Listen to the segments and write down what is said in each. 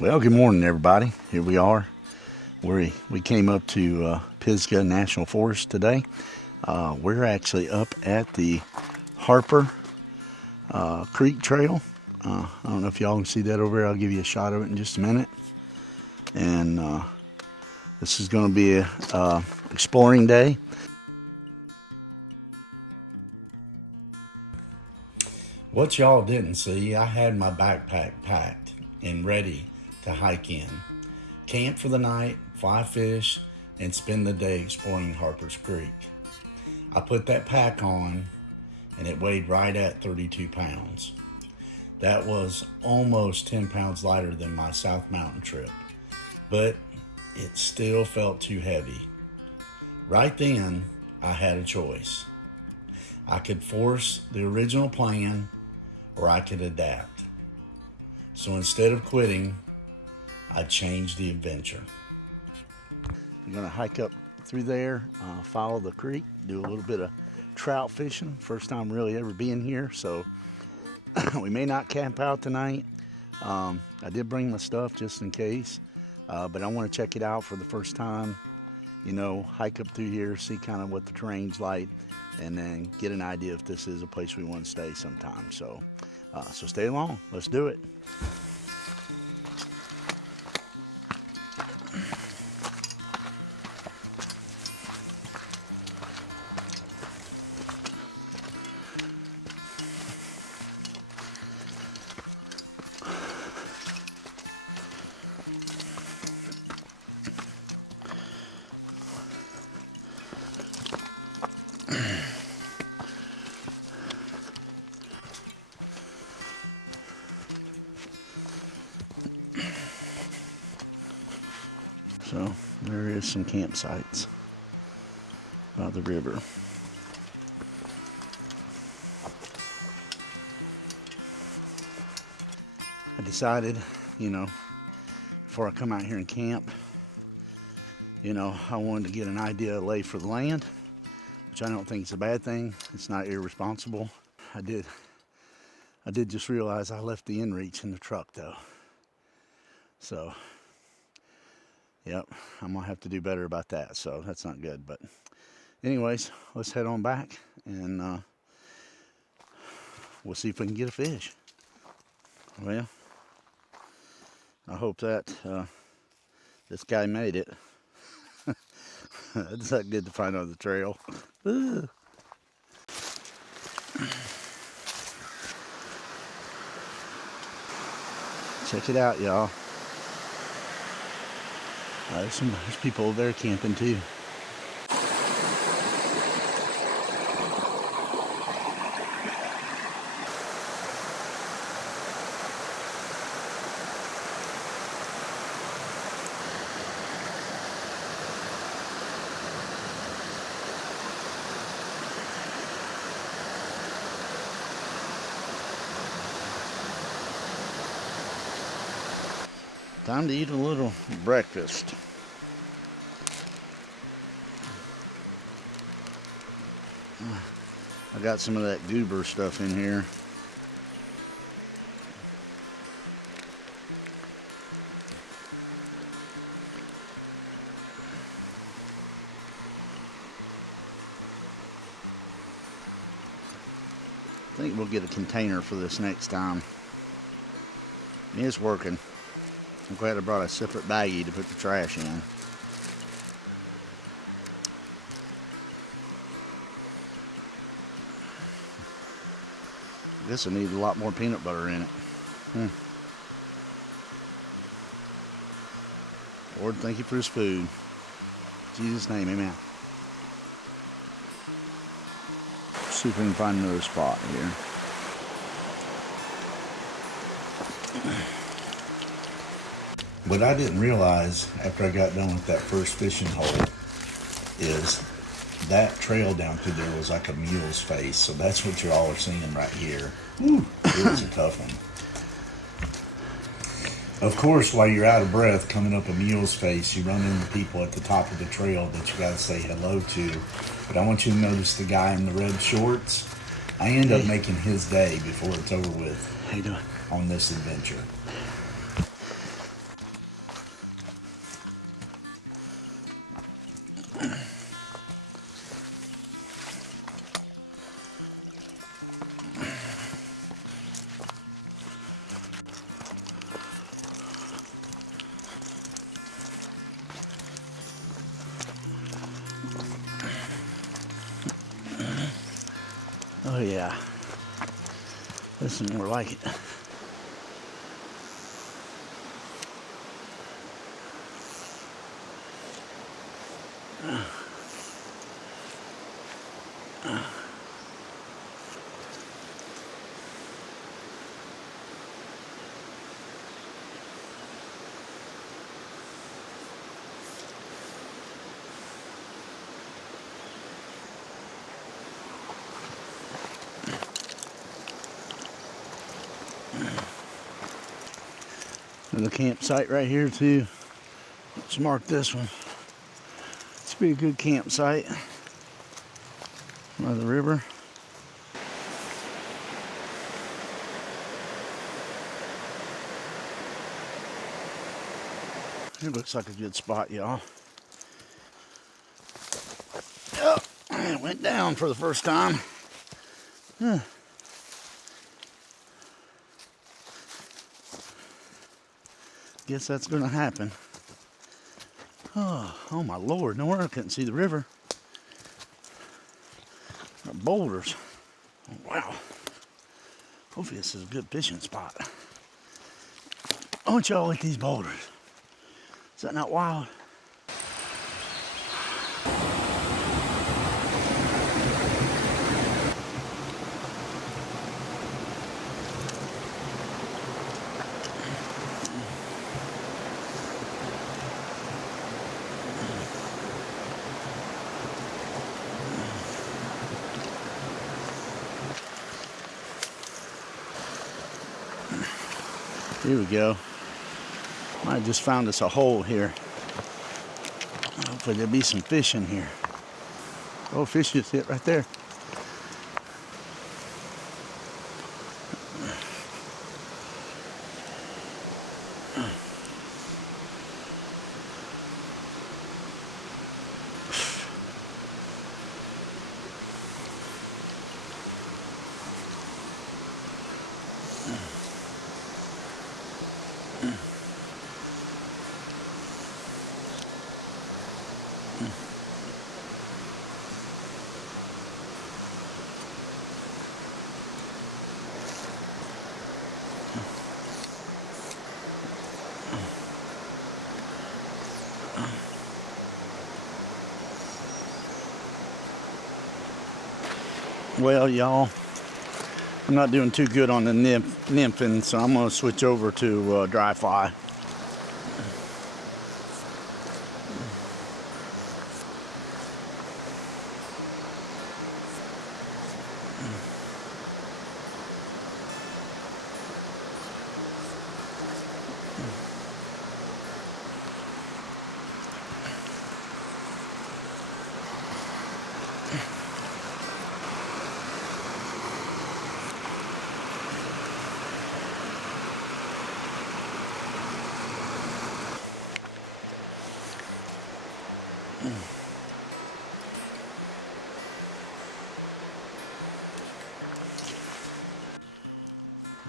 Well, good morning, everybody. Here we are. We came up to Pisgah National Forest today. We're actually up at the Harper Creek Trail. I don't know if y'all can see that over there. I'll give you a shot of it in just a minute. And this is going to be a exploring day. What y'all didn't see, I had my backpack packed and ready to hike in. Camp for the night, fly fish, and spend the day exploring Harper's Creek. I put that pack on and it weighed right at 32 pounds. That was almost 10 pounds lighter than my South Mountain trip, but it still felt too heavy. Right then, I had a choice. I could force the original plan or I could adapt. So instead of quitting, I changed the adventure. I'm gonna hike up through there, follow the creek, do a little bit of trout fishing. First time really ever being here, so we may not camp out tonight. I did bring my stuff just in case, but I want to check it out for the first time. You know, hike up through here, see kind of what the terrain's like, and then get an idea if this is a place we want to stay sometime. So stay along. Let's do it. So there is some campsites by the river. I decided, before I come out here and camp, I wanted to get an idea of lay for the land, which I don't think is a bad thing. It's not irresponsible. I did just realize I left the inReach in the truck though. So yep, I'm gonna have to do better about that, so that's not good. But anyways, let's head on back and we'll see if we can get a fish. Well, I hope that this guy made it. It's not good to find on the trail. Check it out, y'all. There's people over there camping too. Time to eat a little breakfast. I got some of that goober stuff in here. I think we'll get a container for this next time. It's working. I'm glad I brought a separate baggie to put the trash in. This will need a lot more peanut butter in it. Lord, thank you for his food. In Jesus' name, amen. See if we can find another spot here. What I didn't realize after I got done with that first fishing hole is that trail down through there was like a mule's face. So that's what you all are seeing right here. Woo, it was a tough one. Of course, while you're out of breath coming up a mule's face, you run into people at the top of the trail that you got to say hello to. But I want you to notice the guy in the red shorts. I end up making his day before it's over with. How you doing? On this adventure. Oh yeah, this is more like it. There's a campsite right here too. Let's mark this one. This would be a good campsite by the river. It looks like a good spot, y'all. Oh, it went down for the first time. Huh. Guess that's gonna happen. Oh my Lord, no wonder I couldn't see the river. Boulders. Oh, wow. Hopefully this is a good fishing spot. I want y'all with these boulders. Is that not wild? Here we go. I just found us a hole here. Hopefully there'll be some fish in here. Oh, fish just hit right there. Well, y'all, I'm not doing too good on the nymphing, so I'm going to switch over to dry fly.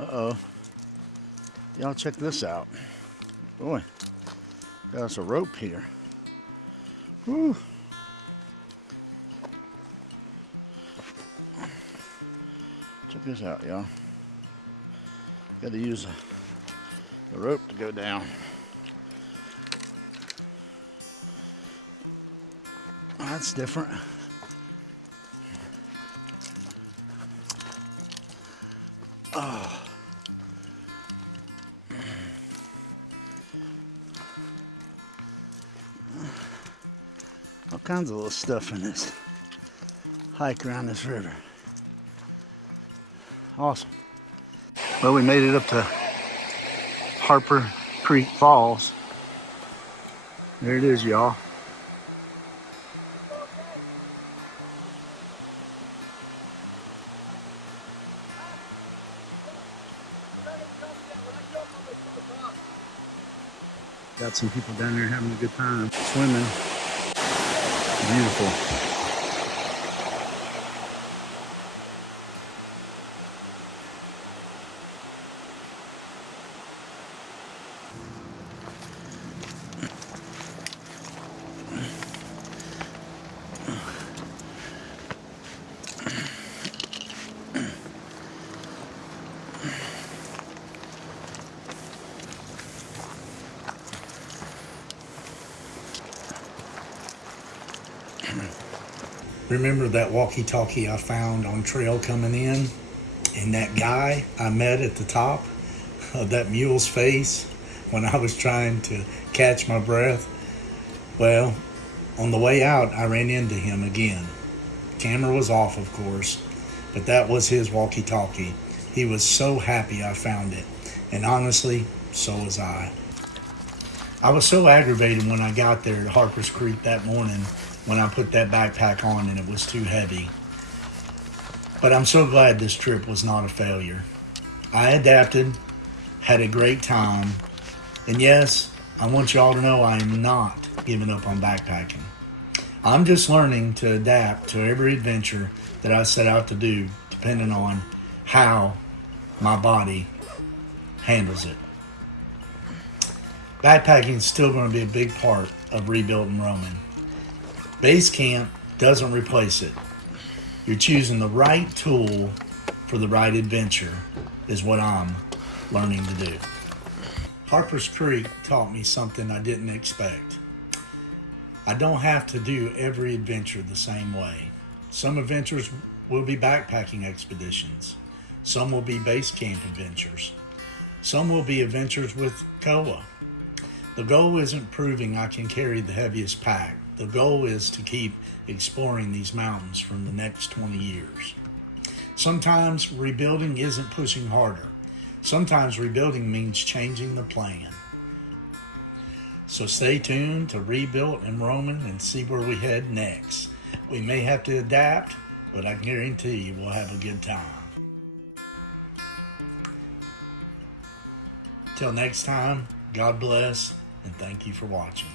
Uh-oh. Y'all check this out. Boy, got us a rope here. Woo. Check this out, y'all. Got to use a rope to go down. Oh, that's different. Oh. All kinds of little stuff in this hike around this river. Awesome. Well, we made it up to Harper Creek Falls. There it is, y'all. Got some people down there having a good time swimming. Beautiful. Remember that walkie-talkie I found on trail coming in? And that guy I met at the top of that mule's face when I was trying to catch my breath? Well, on the way out, I ran into him again. Camera was off, of course, but that was his walkie-talkie. He was so happy I found it, and honestly, so was I. I was so aggravated when I got there to Harper's Creek that morning when I put that backpack on and it was too heavy. But I'm so glad this trip was not a failure. I adapted, had a great time, and yes, I want y'all to know I am not giving up on backpacking. I'm just learning to adapt to every adventure that I set out to do, depending on how my body handles it. Backpacking is still going to be a big part of rebuilding Roman. Base camp doesn't replace it. You're choosing the right tool for the right adventure is what I'm learning to do. Harper's Creek taught me something I didn't expect. I don't have to do every adventure the same way. Some adventures will be backpacking expeditions. Some will be base camp adventures. Some will be adventures with Koa. The goal isn't proving I can carry the heaviest pack. The goal is to keep exploring these mountains for the next 20 years. Sometimes rebuilding isn't pushing harder. Sometimes rebuilding means changing the plan. So stay tuned to Rebuilt and Roman and see where we head next. We may have to adapt, but I guarantee you we'll have a good time. Till next time, God bless, and thank you for watching.